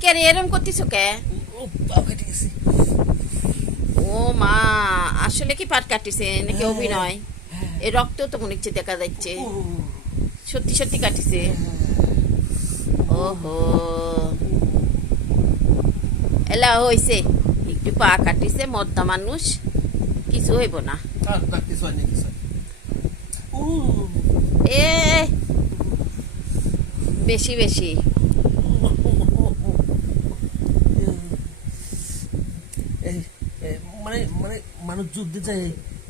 কে রে এরম করতিস কে? ও পাও কেটে গেছে। ও মা, আসলে কি পাট কাটিছে নাকি অভিনয়? এই রক্ত তো মনে হচ্ছে দেখা যাচ্ছে, ও সত্যি সত্যি কাটিছে। ওহো, এলা হইছে, একটু পা কাটিছে, মদ্দা মানুষ, কিছু হইব না। আর না কিছু হয়নি, কিছু হয়নি। ও এ বেশি বেশি। এই মানে মানে মানুষ যুদ্ধে যায়,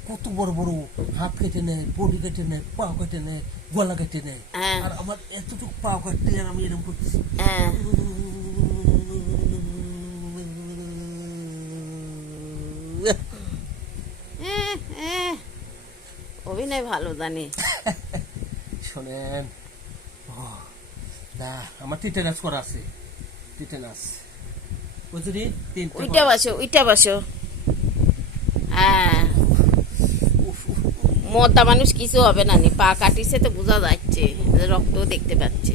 কত বড় বড় হাত কেটে নেয়, বডি কেটে নেয়, পা কেটে নেয়, গলা কেটে নেয়। হ্যাঁ আর আমার এতটুকু পা কাটতে আর আমি এরকম করতেছি। হ্যাঁ। এ, এ, অভিনয় ভালো জানি। শোনেন, ও, না আমার টিটেনাস করা আছে, টিটেনাস বুঝলি, উইটা বসো, উইটা বসো। হ্যাঁ, মদ্দা মানুষ কিছু হবে না নি, পা কাটিছে তো বোঝা যাচ্ছে, রক্ত দেখতে পাচ্ছে।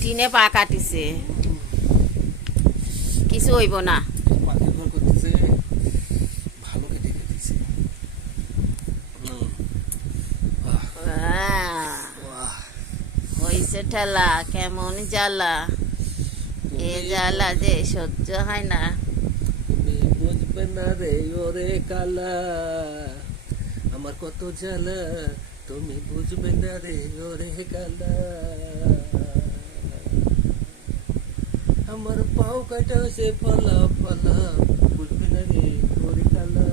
টিনে পা কাটিছে, কিছু হইব না। মাথায় ঘর করতেছে, ভালো কেটে কেটেছে। হইছে ঠেলা, কেমন জ্বালা, এ জ্বালা যে সহ্য হয় না। তুমি বুঝবে না রে ওরে কালা, আমার কত জ্বালা, তুমি বুঝবে না রে ওরে কালা। আমার পাও কাটা হয়েছে ফলা ফলা, বুঝবে না রে ওরে কালা।